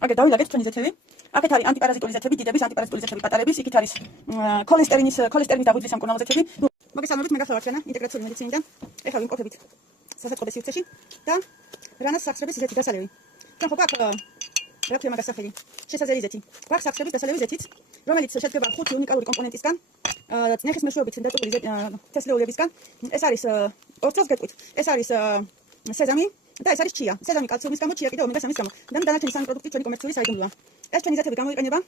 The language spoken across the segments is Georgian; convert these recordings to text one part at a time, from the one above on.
Okay, დავილაგეთ ჩვენი ზეთები. აქეთ არის ანტიპარაზიტული ზეთები, დიდების ანტიპარაზიტული ზეთები, პატარების, იქით არის ქოლესტერინით დაბუჯვის სამკურნალო ზეთები. მოგესალმებით, მე გახლავართ ჩანა ინტეგრაციული მედიცინიდან. ეხლა ვიმყოფებით სასაწყობე სივრცეში და რანას სახსრების ზეთი დასალევი. ჩვენ ხო გვაქვს რა ქვია მაგას სახელი? შესაძლებელი ზეთი. გვაქვს სახსრების დასალევი ზეთიც, რომელიც შედგება 5 უნიკალური კომპონენტისგან. წნეხის მეშვეობით დაწყვეტილი თესლეულებისგან. ეს არის 2 წელს გეტყვით. ეს არის სეზამი და ეს არის ჩია. სეზამი კალციუმის გამო, ჩია კიდე ომეგა 3-ის გამო. და დანარჩენი სამი პროდუქტი ჩვენი კომერციული საიდუმლოა. ეს ჩვენი ზეთები გამოიყენება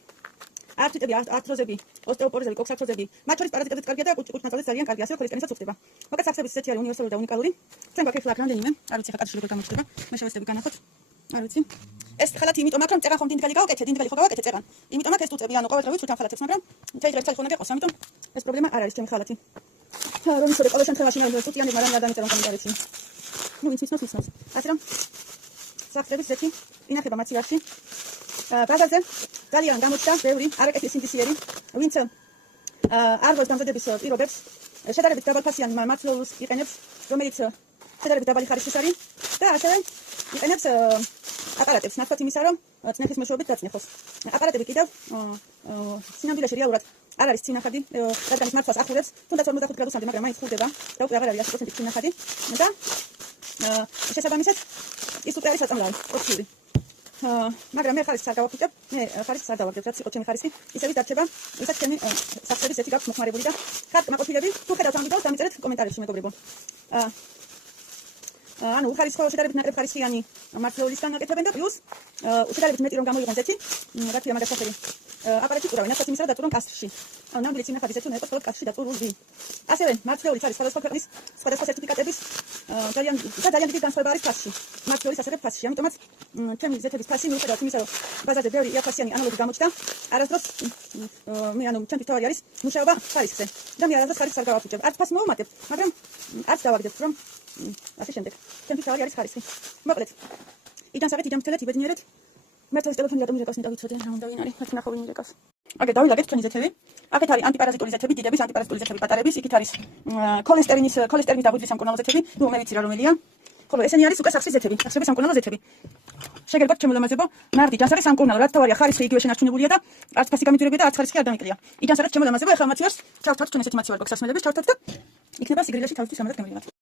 არტრიტები, ართროზები, ოსტეოპოროზები, კოქსართროზები, მათ შორის პარაზიტებიც კარგია და კუჭ-ნაწლავიც ძალიან კარგია, ასევე ქოლესტერინის უწევდება. მოკლედ სახსრების ზეთი არის უნივერსალური და უნიკალური. ჩვენ გვაქვს ახლა რამდენიმე, არ ვიცი ახლა კაცი როგორ გამოჩნდება. მე შევეცდები განახოთ. არ ვიცი. ეს ხალათი იმიტომ აქ რომ წერან ხომ დინდგალი გავაკეთე, დინდგალი ხო გავაკეთე წერან. იმიტომ აქ ეს უწევი, ანუ ყოველდღე ვიცვით ამ ხალათებს, მაგრამ შეიძლება ერთხელ ხოლმე გეყოს, ამიტომ ეს პრობლემა არ არის ჩემი ხალათი. რომ ისე ყოველ შემთხვევაში მე სტუდიანებმა რამე არ დამიწერონ კომენტარებში. ნუ ვინც ისნოს. ასე რომ სახსრების ზეთი ინახება მაცივარში. ბაზარზე ძალიან გამოჩნდა ბევრი არაკეთილი სინთეზიერი, ვინც არ გვაქვს დამზადების პირობებს, შედარებით დაბალფასიანი მაცლოულს იყენებს, რომელიც შედარებით დაბალი ხარისხის არის და ასევე იყენებს აპარატებს, ნაცვლად იმისა, რომ წნეხის მეშვეობით დაწნეხოს. აპარატები კიდევ სინამდვილეში რეალურად არ არის წინახადი, რადგან ის მართვას ახურებს, თუნდაც 45 გრადუსამდე, მაგრამ მაინც ხურდება და უკვე აღარ არის 100% წინახადი და შესაბამისად ის უკვე არის საწამლავი, ოქიური. მაგრამ მე ხარისხს არ გავაფუჭებ, მე ხარისხს არ დავაგდებ, რაც იყო ჩემი ხარისხი, ისევით დარჩება, ვისაც ჩემი სახსრების ზეთი გაქვს მოხმარებული და ხართ კმაყოფილები, თუ ხედავთ ამ ვიდეოს, დამიწერეთ კომენტარებში, მეგობრებო. ანუ ხარისხი შედარებით ნაკლებ ხარისხიანი მართლეულისგან აკეთებენ და პლუს შედარებით მეტი რომ გამოიღონ ზეთი, რა ქვია მაგას სახელი. აპარატი უყურავენ, ნაცვლად იმისა, რომ დაწურონ კასში. ანუ ნამდვილი წინახადი ზეთი უნდა იყოს მხოლოდ კასში დაწურული. ასევე მართლეულიც არის სხვადასხვა ქვეყნის, სხვადასხვა სერტიფიკატების ძალიან დიდი განსხვავება არის ფასში. მართლეულის ასევე ფასში. ამიტომაც ჩემი ზეთების ფასი მიუხედავად იმისა, რომ ბაზარზე ბევრი იაფასიანი ანალოგი გამოჩნდა, არასდროს მე ანუ ჩემთვის თავი არის მუშაობა ხარისხზე. და მე არასდროს ხარისხს არ გავაფუჭებ. არც ფასს მოვუმატებ, მაგრამ არც დავაგდებ, რომ ასე შემდეგ. ჩემთვის თავი არის ხარისხი. მოკლედ. იდანსაღეთ, იდამთელეთ, იბედნიერეთ. მერტოლის ტელეფონი რატომ ირეკავს ნეტავით ცოტა რა უნდა ვინ არის მათი ნახო ვინ ირეკავს. Okay, დავილაგეთ ჩვენი ზეთები. აქეთ არის ანტიპარაზიტული ზეთები, დიდების ანტიპარაზიტული ზეთები, პატარების, იქით არის ქოლესტერინის დაბუჯვის სამკურნალო ზეთები, ნუ მე ვიცი რა რომელია. ხოლო ესენი არის უკვე სახსრის ზეთები, სახსრების სამკურნალო ზეთები. შეგერბათ ჩემოლამაზებო, ნარდი ჯანსაღი სამკურნალო, რაც თავარია ხარისხი იგივე შენარჩუნებულია და არც ფასი გამიძვრებია და არც ხარისხი არ დამიკლია. იჯანსაღეთ ჩემოლამაზებო, ეხლა მაცივარს ჩავთვალთ ჩვენ ესეთი მაცივარი გვაქვს სასმელების, ჩავთვალთ და იქნება სიგრილეში თავისთვის ამადად გემრიელად.